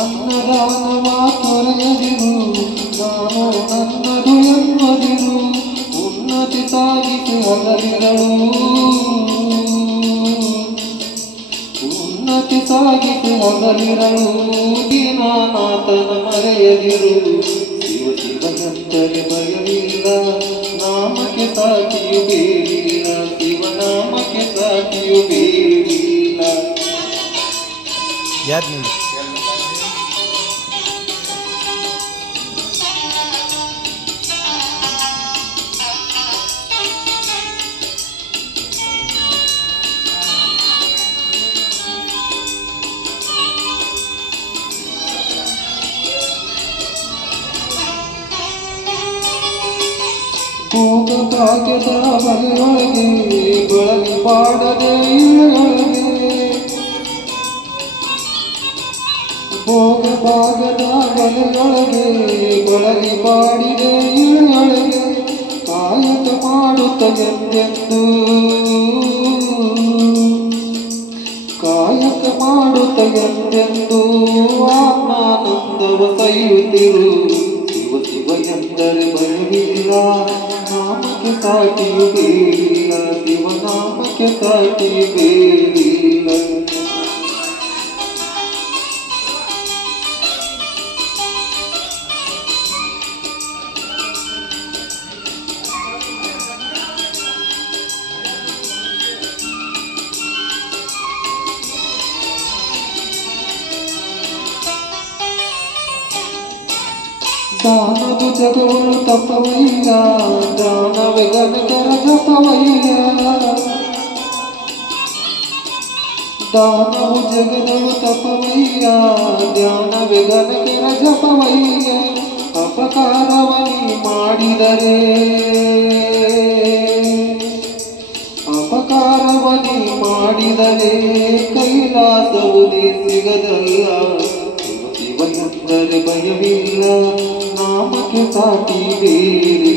ಅನ್ನದಾನವ ತೊರೆಯದಿರು, ನಾನು ನನ್ನದು ಎನ್ನುವುದಿರು, ಉನ್ನತಿ ಸಾಗಿಸಿ ಹಗಲಿರಳು, ಉನ್ನತಿ ಸಾಗಿಸಿ ಹಗಲಿರಳು. ದೀನಾನಾಥನ ಮರೆಯದಿರು, ಶಿವ ಶಿವ ಎಂದರೆ ಭಯವಿಲ್ಲ, ನಾಮಕ್ಕೆ ಸಾಟಿಯು ಬೇರಿಲ್ಲ, ಶಿವನಾಮಕ್ಕೆ ಸಾಟಿಯು ಬೇರಿಲ್ಲ. ಯಾರು ನೀನು ಭೋಗ ಭಾಗ್ಯದ ಬಲೆಯೊಳಗೆ ಬೆಳಗಿ ಪಾಡದೆ ಇಳೆಯೊಳಗೆ, ಭೋಗ ಭಾಗದ ಬಲೆಯೊಳಗೆ ಬೆಳಗಿ ಪಾಡಿದೆ ಇಳೆಯೊಳಗೆ, ಕಾಯಕ ಮಾಡುತ್ತ ಎಂದೆಂದು, ಕಾಯಕ ಮಾಡುತ್ತ ಎಂದೆಂದು ಆತ್ಮಾನಂದವ ಸೈಯುತ್ತಿರು. ಶಿವ ಶಿವ ಎಂದರೆ ಭಯವಿಲ್ಲ, ನಾಮಕ್ಕೆ ಸಾಟಿಯು ಬೇರಿಲ್ಲ, ಶಿವನಾಮಕ್ಕೆ ಸಾಟಿಯು ಬೇರಿಲ್ಲ. ದಾನದು ಜಗವಳು ತಪವಯ್ಯ, ದಾನವೇ ಗಣಕರ ಜಪವಯ್ಯ, ದಾನವು ಜಗದಳು ತಪವಯ್ಯ, ಧ್ಯಾನವೇ ಗಣಕರ ಜಪವಯ್ಯ. ಅಪಕಾರವನಿ ಮಾಡಿದರೆ, ಅಪಕಾರವನಿ ಮಾಡಿದರೆ ಕೈಲಾಸವುದೇ ಸಿಗದಲ್ಲ. ಶಿವ ಶಿವ ಎಂದರೆ ಭಯವಿಲ್ಲ, ನಾಮಕ್ಕೆ ಸಾಟಿ ಬೇರೆ